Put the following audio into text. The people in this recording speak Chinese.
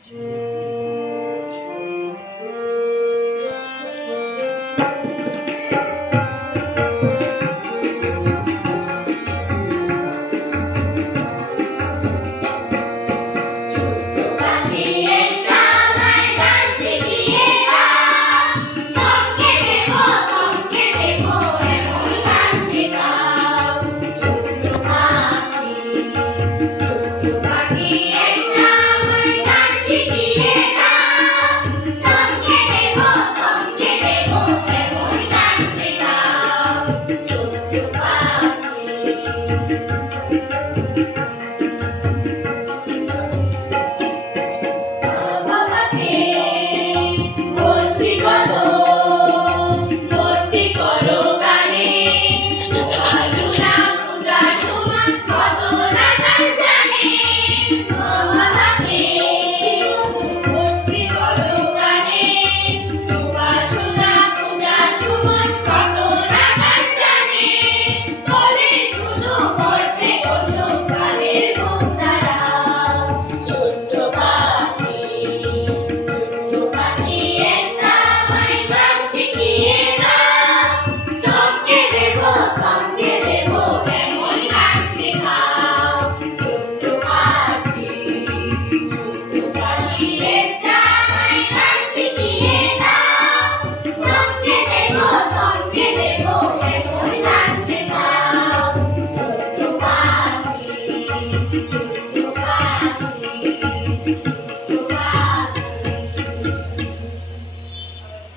去